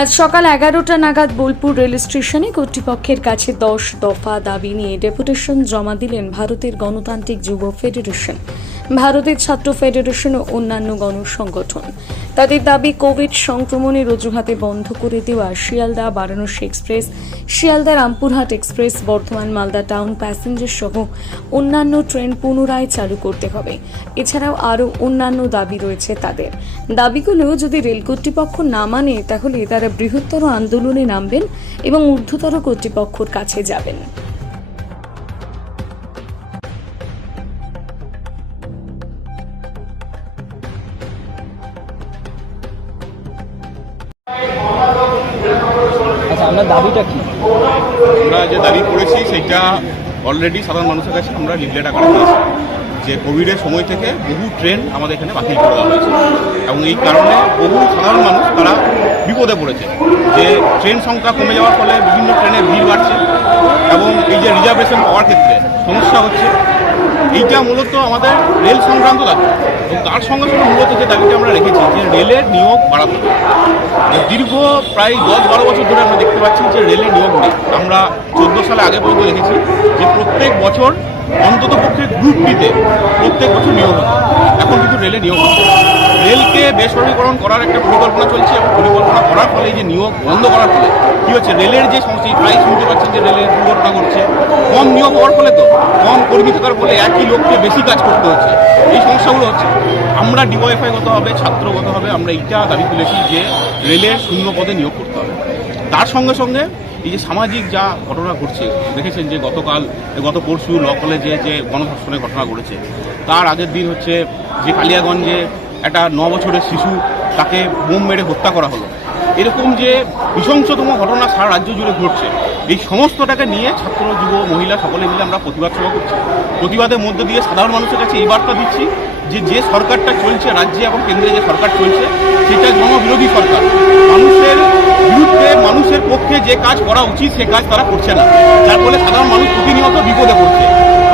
আজ সকাল 11টা নাগাদ বোলপুর রেল স্টেশনে কর্তৃপক্ষের কাছে 10 দফা দাবি নিয়ে ডেপুটেশন জমা দিলেন ভারতের গণতান্ত্রিক যুব ফেডারেশন, ভারতের ছাত্র ফেডারেশন ও অন্যান্য গণসংগঠন। তাদের দাবি, কোভিড সংক্রমণের অজুহাতে বন্ধ করে দেওয়া Sealdah Varanasi express, Sealdah Rampurhat express, Bardhaman Malda town passenger সহ অন্যান্য ট্রেন পুনরায় চালু করতে হবে। এছাড়াও আরও অন্যান্য দাবি রয়েছে তাদের। দাবিগুলো যদি রেল কর্তৃপক্ষ না মানে তাহলে তারা বৃহত্তর আন্দোলনে নামবেন এবং ঊর্ধ্বতর কর্তৃপক্ষের কাছে যাবেন। আচ্ছা, আপনার দাবিটা কি? আমরা যে দাবি করেছি সেটা অলরেডি সাধারণ মানুষের কাছে আমরা লিফলেট আকারে দিয়েছি যে কোভিডের সময় থেকে বহু ট্রেন আমাদের এখানে বাতিল করে দেওয়া হয়েছে এবং এই কারণে বহু সাধারণ মানুষ তারা বিপদে পড়েছে। যে ট্রেন সংখ্যা কমে যাওয়ার ফলে বিভিন্ন ট্রেনে ভিড় বাড়ছে এবং এই যে রিজার্ভেশন পাওয়ার ক্ষেত্রে সমস্যা হচ্ছে। এইটা মূলত আমাদের রেল সংক্রান্ত দাবি এবং তার সঙ্গে সঙ্গে মূলত যে দাবিটা আমরা রেখেছি যে রেলের নিয়োগ বাড়াতে হবে। দীর্ঘ প্রায় 10-12 বছর ধরে আমরা দেখতে পাচ্ছি যে রেলের নিয়োগ নেই। আমরা 14 সালে আগে পর্যন্ত দেখেছি যে প্রত্যেক বছর অন্তত পক্ষে গ্রুপ ডিতে প্রত্যেক বছর নিয়োগ হতো, এখন কিন্তু রেলে নিয়োগ হচ্ছে। রেলকে বেসরকারীকরণ করার একটা পরিকল্পনা চলছে এবং পরিকল্পনা করার ফলে যে নিয়োগ বন্ধ করার ফলে কী হচ্ছে, রেলের যে সমস্যা প্রায় শুনতে পাচ্ছেন যে রেলের দুর্ঘটনা ঘটছে, কম নিয়োগ হওয়ার ফলে তো কম কর্মী থাকার ফলে একই লোককে বেশি কাজ করতে হচ্ছে, এই সমস্যাগুলো হচ্ছে। আমরা ডিওয়াইফাইগতভাবে ছাত্রগতভাবে আমরা এইটা দাবি তুলেছি যে রেলের শূন্য পদে নিয়োগ করতে হবে। তার সঙ্গে সঙ্গে এই যে সামাজিক যা ঘটনা ঘটছে, দেখেছেন যে গত পরশু ল কলেজে যে গণধর্ষণের ঘটনা ঘটেছে, তার আগের দিন হচ্ছে যে কালিয়াগঞ্জে একটা 9 বছরের শিশু তাকে বোম মেরে হত্যা করা হলো। এরকম যে নৃশংসতম ঘটনা সারা রাজ্য জুড়ে ঘটছে, এই সমস্তটাকে নিয়ে ছাত্র, যুব, মহিলা সকলে মিলে আমরা প্রতিবাদ সভা করছি। প্রতিবাদের মধ্যে দিয়ে সাধারণ মানুষের কাছে এই বার্তা দিচ্ছি যে সরকারটা চলছে রাজ্যে এবং কেন্দ্রে, যে সরকার চলছে সেটা জনবিরোধী সরকার। মানুষের বিরুদ্ধে, মানুষের পক্ষে যে কাজ করা উচিত সে কাজ তারা করছে না, যার ফলে সাধারণ মানুষ প্রতিনিয়ত বিপদে পড়ছে।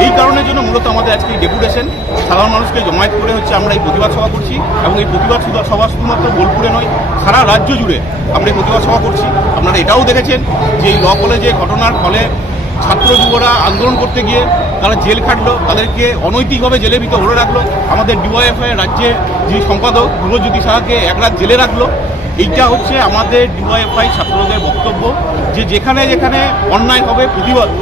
এই কারণের জন্য মূলত আমাদের আজকে ডেপুটেশন সাধারণ মানুষকে জমায়েত করে হচ্ছে আমরা এই প্রতিবাদ সভা করছি এবং এই প্রতিবাদ সভা শুধুমাত্র বোলপুরে নয়, সারা রাজ্য জুড়ে আমরা এই প্রতিবাদ সভা করছি। আপনারা এটাও দেখেছেন যে এই ল কলেজে ঘটনার ফলে ছাত্র যুবরা আন্দোলন করতে গিয়ে তারা জেল খাটলো, তাদেরকে অনৈতিকভাবে জেলের ভিতরে ধরে রাখলো। আমাদের ডিওয়াইএফআই রাজ্যের যিনি সম্পাদক ধ্রুবজ্যোতি সাহাকে 1 রাত জেলে রাখলো। এইটা হচ্ছে আমাদের ডিওয়াইএফআই ছাত্রদের বক্তব্য যে যেখানে যেখানে অন্যায় হবে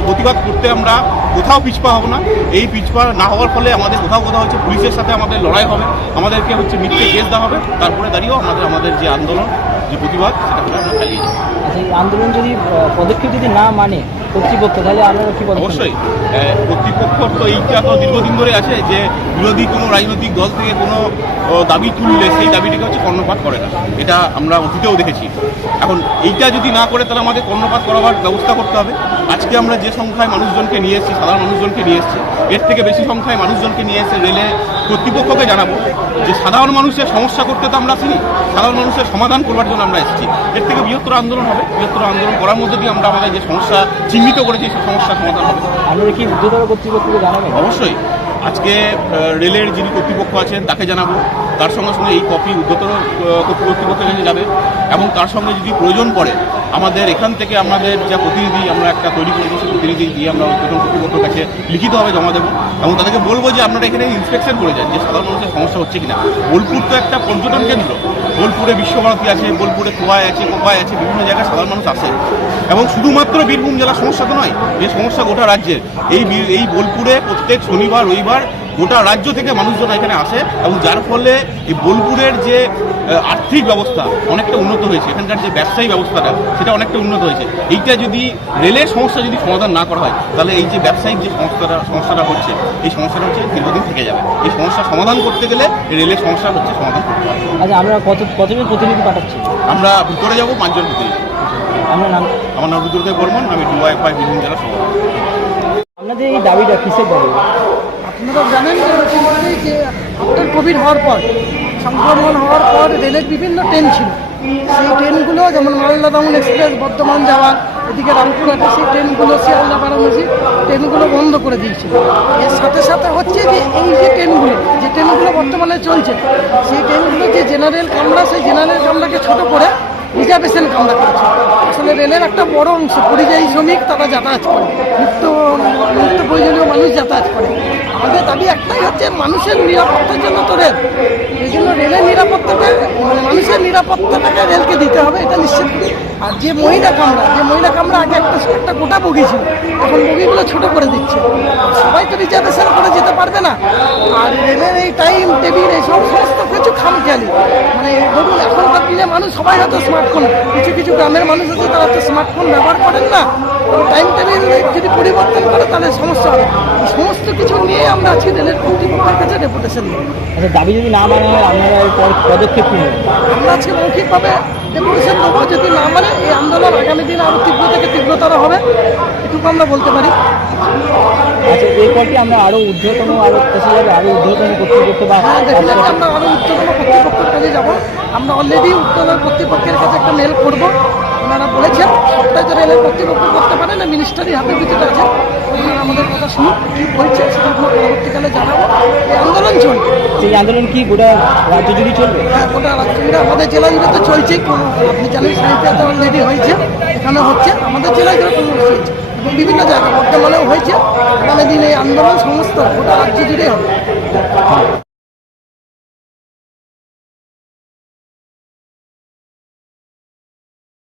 প্রতিবাদ করতে আমরা কোথাও পিছপা হব না। এই পিছপা না হওয়ার ফলে আমাদের কোথাও হচ্ছে পুলিশের সাথে আমাদের লড়াই হবে, আমাদেরকে হচ্ছে মিথ্যে কেস দেওয়া হবে, তারপরে দাঁড়িয়েও আমাদের যে আন্দোলন, যে প্রতিবাদ, সেটা আমরা চালিয়ে যাবো। এই আন্দোলন যদি পদক্ষেপ যদি না মানে কর্তৃপক্ষ, তাহলে আপনারা কি বলবেন? অবশ্যই কর্তৃপক্ষ তো এইটা তো দীর্ঘদিন ধরে আছে যে বিরোধী কোনো রাজনৈতিক দল থেকে কোনো দাবি তুললে সেই দাবিটিকে হচ্ছে কর্ণপাত করে না, এটা আমরা অতীতেও দেখেছি। এখন এইটা যদি না করে তাহলে আমাদের কর্ণপাত করাবার ব্যবস্থা করতে হবে। আজকে আমরা যে সংখ্যায় মানুষজনকে নিয়ে এসেছি, সাধারণ মানুষজনকে নিয়ে এসেছি, এর থেকে বেশি সংখ্যায় মানুষজনকে নিয়ে এসে রেলে কর্তৃপক্ষকে জানাবো যে সাধারণ মানুষের সমস্যা করতে তো আমরা আসিনি, সাধারণ মানুষের সমাধান করবার জন্য আমরা এসেছি। এর থেকে বৃহত্তর আন্দোলন হবে, বৃহত্তর আন্দোলন করার মধ্যে দিয়ে আমরা আমাদের যে সমস্যা চিহ্নিত করেছি সেই সমস্যার সমাধান হবে। আপনারা কি ঊর্ধ্বতর কর্তৃপক্ষকে জানাবেন? অবশ্যই আজকে রেলের যিনি কর্তৃপক্ষ আছেন তাকে জানাবো, তার সঙ্গে সঙ্গে এই কপি ঊর্ধ্বতর কর্তৃপক্ষের কাছে যাবে এবং তার সঙ্গে যদি প্রয়োজন পড়ে আমাদের এখান থেকে আমাদের যা প্রতিনিধি আমরা একটা তৈরি করে দিয়েছি, প্রতিনিধি দিয়ে আমরা ঊর্ধ্বতন কর্তৃপক্ষের কাছে লিখিতভাবে জমা দেবো এবং তাদেরকে বলবো যে আপনারা এখানে ইন্সপেকশন করে যান যে সাধারণ মানুষের সমস্যা হচ্ছে কিনা। বোলপুর তো একটা পর্যটন কেন্দ্র, বোলপুরে বিশ্বভারতী আছে, বোলপুরে কোয়াই আছে, কোপায় আছে, বিভিন্ন জায়গায় সাধারণ মানুষ আসে এবং শুধুমাত্র বীরভূম জেলার সমস্যা তো নয়, এই সমস্যা গোটা রাজ্যের। এই বোলপুরে প্রত্যেক শনিবার রবিবার গোটা রাজ্য থেকে মানুষজন এখানে আসে এবং যার ফলে এই বোলপুরের যে আর্থিক ব্যবস্থা অনেকটা উন্নত হয়েছে, এখানকার যে ব্যবসায়ী ব্যবস্থাটা সেটা অনেকটা উন্নত হয়েছে। এইটা যদি রেলের সমস্যা যদি সমাধান না করা হয় তাহলে এই যে ব্যবসায়িক যে সমস্যাটা হচ্ছে এই সমস্যাটা হচ্ছে দীর্ঘদিন থেকে যাবে। এই সমস্যার সমাধান করতে গেলে রেলের সমস্যা হচ্ছে সমাধান করতে হবে। আচ্ছা, আমরা কতজন প্রতিনিধি পাঠাচ্ছি? আমরা ভিতরে যাবো 5 জন প্রতিনিধি। আপনার নাম? আমার নাম রুদ্রদেব বর্মন, আমি ডিওয়াইএফআই বীরভূম জেলা সভাপতি। আপনাদের এই দাবিটা কিসের দাবি? আপনারা জানেন যে আফটার কোভিড হওয়ার পর, সংক্রমণ হওয়ার পর রেলের বিভিন্ন ট্রেন ছিল, সেই ট্রেনগুলো যেমন মালদা টাউন এক্সপ্রেস বর্ধমান যাওয়ার, এদিকে রামপুরহাটে সেই ট্রেনগুলো, শিয়ালদা বারাণসী ট্রেনগুলো বন্ধ করে দিয়েছিল। এর সাথে সাথে হচ্ছে যে এই যে ট্রেনগুলো বর্তমানে চলছে, সেই ট্রেনগুলো যে জেনারেল কামরা, সেই জেনারেল কামরাকে ছোট করে রিজার্ভেশন কামরা করেছে। আসলে রেলের একটা বড় অংশ পরিযায়ী শ্রমিক তারা যাতায়াত করে, নিত্য প্রয়োজনীয় মানুষ যাতায়াত করে। আমাদের দাবি একটাই হচ্ছে মানুষের নিরাপত্তার জন্য তো রেল, এই জন্য রেলের নিরাপত্তাটা মানে মানুষের নিরাপত্তাটাকে রেলকে দিতে হবে, এটা নিশ্চিত। আর যে মহিলা কামরা আগে একটা গোটা বগি ছিল, এখন বগিগুলো ছোট করে দিচ্ছে। সবাই তো রিজার্ভেশন করে যেতে পারবে না। আর রেলের এই টাইম টেবিল এই সমস্ত কিছু খামখেয়ালি, মানে ধরুন এখনকার দিনে মানুষ সবাই হয়তো স্মার্টফোন, কিছু গ্রামের মানুষ আছে তারা তো স্মার্টফোন ব্যবহার করেন না। টাইম টেবিল যদি পরিবর্তন করে তাহলে সমস্যা হবে। এই সমস্ত কিছু নিয়ে আমরা আজকে রেলের কর্তৃপক্ষের কাছে ডেপুটেশন দিই। আচ্ছা, দাবি যদি না মানা হয় আপনারা এর পদক্ষেপ কী নেবেন? আমরা আজকে মৌখিকভাবে ডেপুটেশন দেবো, যদি না মানে এই আন্দোলন আগামী দিনে আরও তীব্র থেকে তীব্রতর হবে, এটুকু আমরা বলতে পারি। আচ্ছা, এরপর কি আমরা আরও ঊর্ধ্বতন আরও ঊর্ধ্বতন কর্তৃপক্ষ বা হ্যাঁ, ডেফিনেটলি আমরা আরও উচ্চতম কর্তৃপক্ষের কাছে যাব। আমরা অলরেডি উচ্চতম কর্তৃপক্ষের কাছে একটা মেল করব। ওনারা বলেছেন সবটাই তো রেলের কর্তৃপক্ষ করতে পারে না, মিনিস্টারি হাতে কিছুটা আছে। ওনারা আমাদের কথা শুনুন, কী হয়েছে সেটা আমরা পরবর্তীকালে জানাবো। এই আন্দোলন চলবে। সেই আন্দোলন কি গোটা রাজ্য জুড়ে চলবে? হ্যাঁ, গোটা রাজ্য জুড়ে আমাদের জেলা জুড়ে তো চলছেই। আপনি জানেন সাহিত্যে অলরেডি হয়েছে, এখানে হচ্ছে, আমাদের জেলায় ধরে চলছে এবং বিভিন্ন জায়গায় বর্তমানেও হয়েছে। আগামী দিনে এই আন্দোলন সমস্ত গোটা রাজ্য জুড়ে হবে।